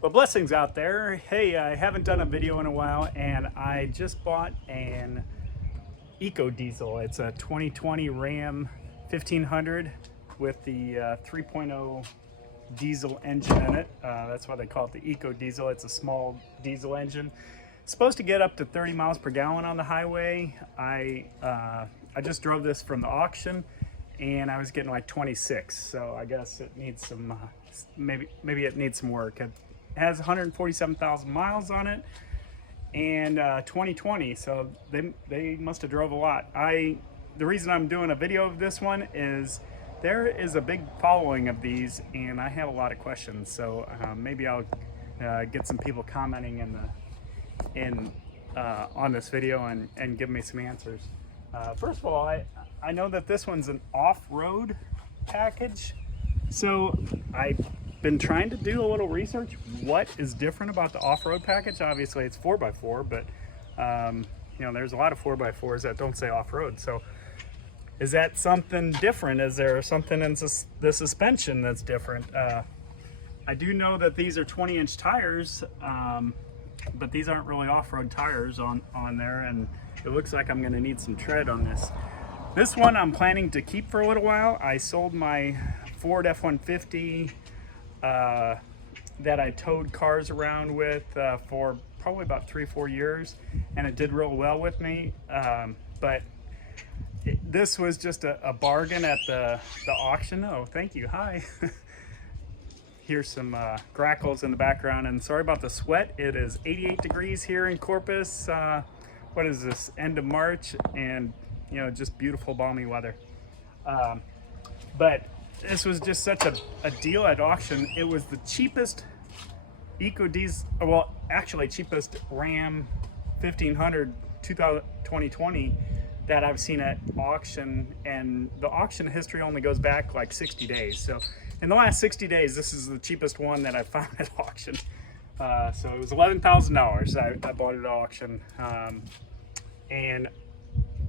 Well, blessings out there. Hey, I haven't done a video in a while, and I just bought an EcoDiesel. It's a 2020 Ram 1500 with the 3.0 diesel engine in it. That's why they call it the EcoDiesel. It's a small diesel engine. It's supposed to get up to 30 miles per gallon on the highway. I just drove this from the auction, and I was getting like 26. So I guess it needs some maybe it needs some work. It has 147,000 miles on it, and 2020, so they must have drove a lot. The reason I'm doing a video of this one is there is a big following of these, and I have a lot of questions. So maybe I'll get some people commenting on this video and give me some answers. First of all, I know that this one's an off-road package, so I've been trying to do a little research. What is different about the off-road package? Obviously it's 4x4, but you know, there's a lot of 4x4s that don't say off-road. So is that something different? Is there something in the suspension that's different? I do know that these are 20-inch tires, but these aren't really off-road tires on there, and it looks like I'm gonna need some tread on this. This one I'm planning to keep for a little while. I sold my Ford F-150 that I towed cars around with for probably about 3-4 years, and it did real well with me. But this was just a bargain at the auction. Oh, thank you. Hi. Here's some grackles in the background, and sorry about the sweat. It is 88 degrees here in Corpus. What is this, end of March, and you know, just beautiful balmy weather. But this was just such a deal at auction. It was the cheapest EcoDiesel, well, actually cheapest Ram 1500 2020 that I've seen at auction, and the auction history only goes back like 60 days. So in the last 60 days, this is the cheapest one that I found at auction. So it was $11,000. I bought it at auction, and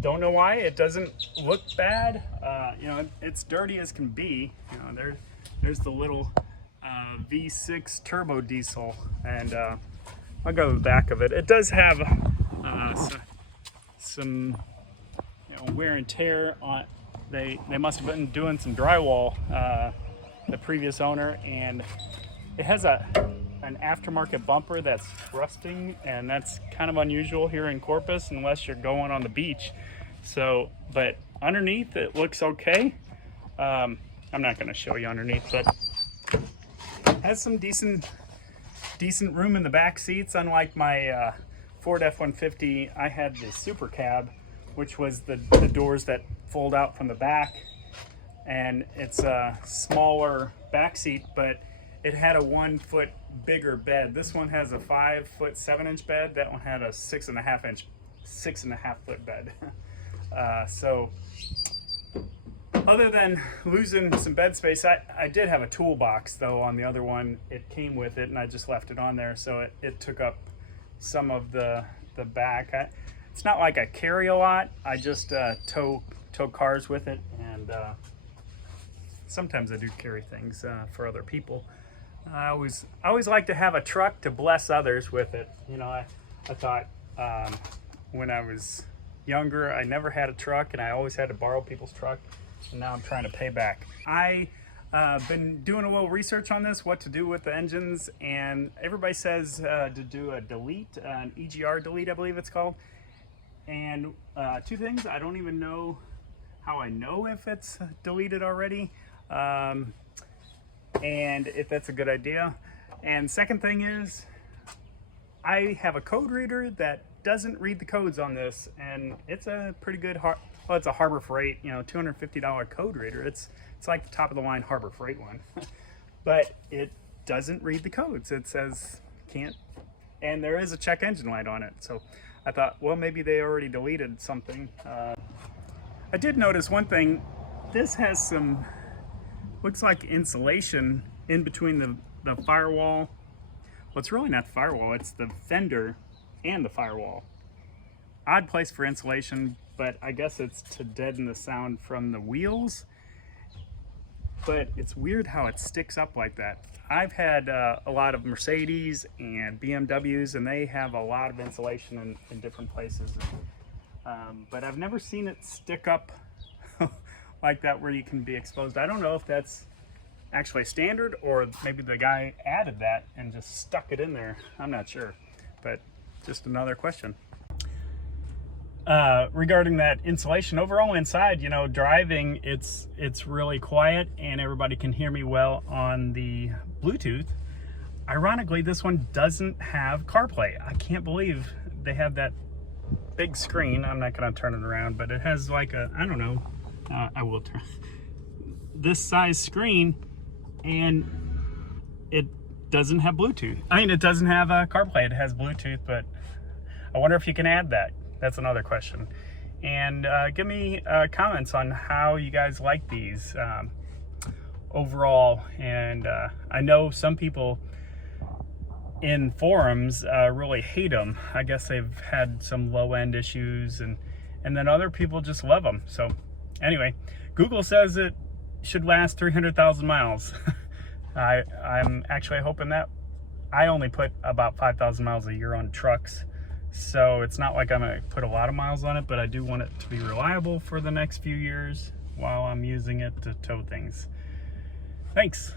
don't know why it doesn't look bad. You know, it's dirty as can be. You know, there's the little V6 turbo diesel, and I'll go to the back of it. It does have some wear and tear on. They must have been doing some drywall, the previous owner, and it has an aftermarket bumper that's rusting, and that's kind of unusual here in Corpus unless you're going on the beach. So, but underneath it looks okay. I'm not going to show you underneath, but it has some decent room in the back seats. Unlike my Ford F-150, I had the Super Cab, which was the doors that fold out from the back, and it's a smaller back seat, but it had a 1 foot bigger bed. This one has a 5 foot 7-inch bed. That one had a 6.5 foot bed. So other than losing some bed space, I did have a toolbox though on the other one. It came with it, and I just left it on there, so it took up some of the back. It's not like I carry a lot. I just tow cars with it, and sometimes I do carry things for other people. I always like to have a truck to bless others with it. You know, I thought when I was younger, I never had a truck, and I always had to borrow people's truck, and now I'm trying to pay back. I've been doing a little research on this, what to do with the engines, and everybody says to do a delete, an EGR delete, I believe it's called. And two things, I don't even know how I know if it's deleted already, and if that's a good idea. And second thing is, I have a code reader that doesn't read the codes on this, and it's a pretty good, well, it's a Harbor Freight, you know, $250 code reader. It's like the top of the line Harbor Freight one, but it doesn't read the codes. It says can't, and there is a check engine light on it. So I thought, well, maybe they already deleted something. I did notice one thing. This has some, looks like insulation in between the firewall. Well, it's really not the firewall, it's the fender and the firewall. Odd place for insulation, but I guess it's to deaden the sound from the wheels. but it's weird how it sticks up like that. I've had a lot of Mercedes and BMWs, and they have a lot of insulation in different places. But I've never seen it stick up like that where you can be exposed. I don't know if that's actually standard or maybe the guy added that and just stuck it in there. I'm not sure, but just another question. Regarding that insulation, overall inside, you know, driving, it's really quiet and everybody can hear me well on the Bluetooth. Ironically, this one doesn't have CarPlay. I can't believe they have that big screen. I'm not going to turn it around, but it has like a, I don't know, I will turn this size screen, and it doesn't have Bluetooth. I mean, it doesn't have CarPlay. It has Bluetooth, but I wonder if you can add that. That's another question. And give me comments on how you guys like these overall. And I know some people in forums really hate them. I guess they've had some low-end issues, and then other people just love them. So anyway, Google says it should last 300,000 miles. I'm actually hoping that. I only put about 5,000 miles a year on trucks, so it's not like I'm gonna put a lot of miles on it, but I do want it to be reliable for the next few years while I'm using it to tow things. Thanks.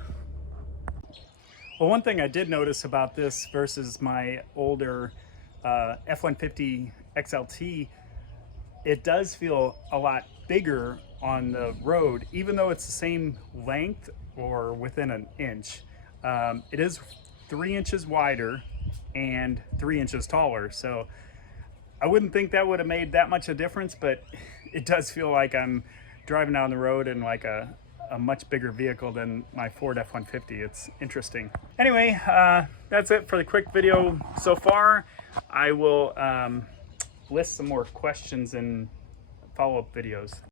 Well, one thing I did notice about this versus my older F-150 XLT, it does feel a lot bigger on the road, even though it's the same length or within an inch. It is 3 inches wider and 3 inches taller, so I wouldn't think that would have made that much a difference, but it does feel like I'm driving down the road in like a much bigger vehicle than my Ford F-150. It's interesting. Anyway, that's it for the quick video so far. I will list some more questions in follow-up videos.